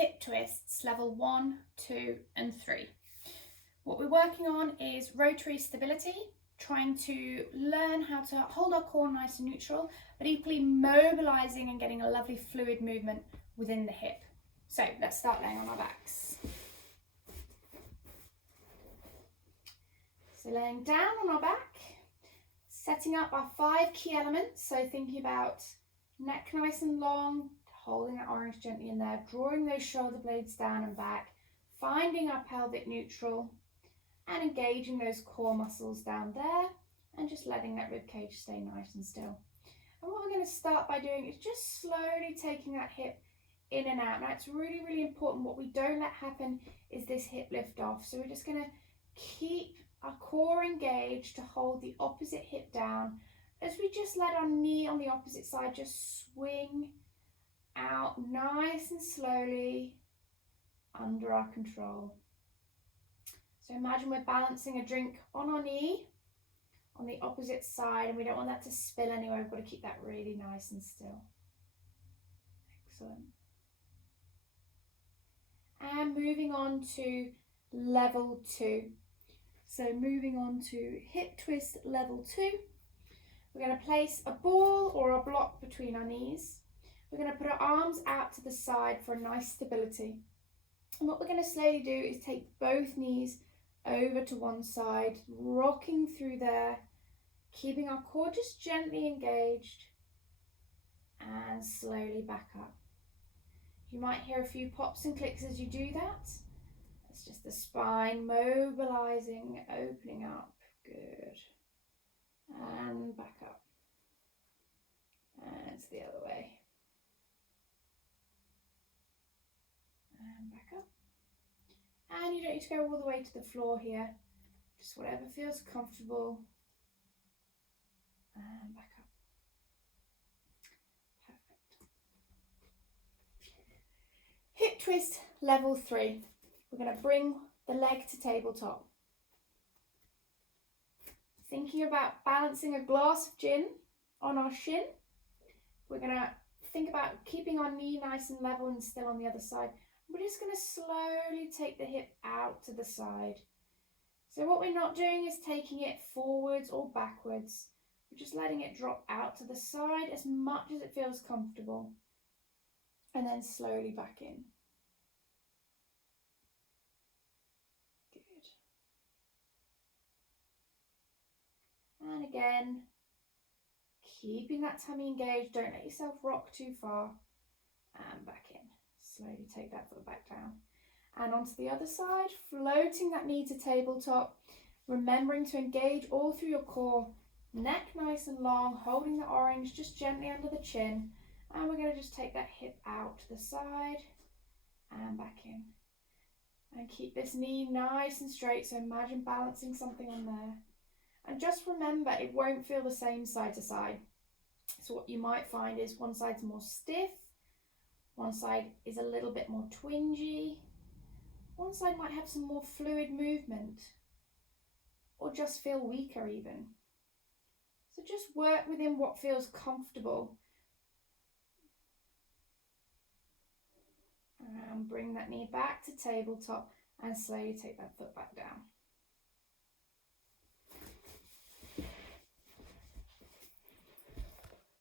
hip twists, level 1, 2 and 3. What we're working on is rotary stability, trying to learn how to hold our core nice and neutral, but equally mobilizing and getting a lovely fluid movement within the hip. So let's start laying on our backs. So laying down on our back, setting up our 5 key elements. So thinking about neck nice and long, holding that orange gently in there, drawing those shoulder blades down and back, finding our pelvic neutral and engaging those core muscles down there and just letting that rib cage stay nice and still. And what we're going to start by doing is just slowly taking that hip in and out. Now it's really, really important. What we don't let happen is this hip lift off. So we're just going to keep our core engaged to hold the opposite hip down as we just let our knee on the opposite side just swing out nice and slowly under our control. So imagine we're balancing a drink on our knee on the opposite side, and we don't want that to spill anywhere. We've got to keep that really nice and still. Excellent. And moving on to level 2. So moving on to hip twist level 2. We're going to place a ball or a block between our knees. We're going to put our arms out to the side for a nice stability. And what we're going to slowly do is take both knees over to one side, rocking through there, keeping our core just gently engaged, and slowly back up. You might hear a few pops and clicks as you do that. It's just the spine mobilizing, opening up. Good. And back up. And it's the other way. And back up. And you don't need to go all the way to the floor here. Just whatever feels comfortable. And back up. Perfect. Hip twist level 3. We're going to bring the leg to tabletop. Thinking about balancing a glass of gin on our shin. We're going to think about keeping our knee nice and level and still on the other side. We're just going to slowly take the hip out to the side. So what we're not doing is taking it forwards or backwards. We're just letting it drop out to the side as much as it feels comfortable. And then slowly back in. Good. And again, keeping that tummy engaged. Don't let yourself rock too far. And back in. Slowly take that foot back down. And onto the other side, floating that knee to tabletop. Remembering to engage all through your core. Neck nice and long, holding the orange just gently under the chin. And we're going to just take that hip out to the side and back in. And keep this knee nice and straight. So imagine balancing something on there. And just remember, it won't feel the same side to side. So what you might find is one side's more stiff. One side is a little bit more twingy. One side might have some more fluid movement. Or just feel weaker even. So just work within what feels comfortable. And bring that knee back to tabletop and slowly take that foot back down.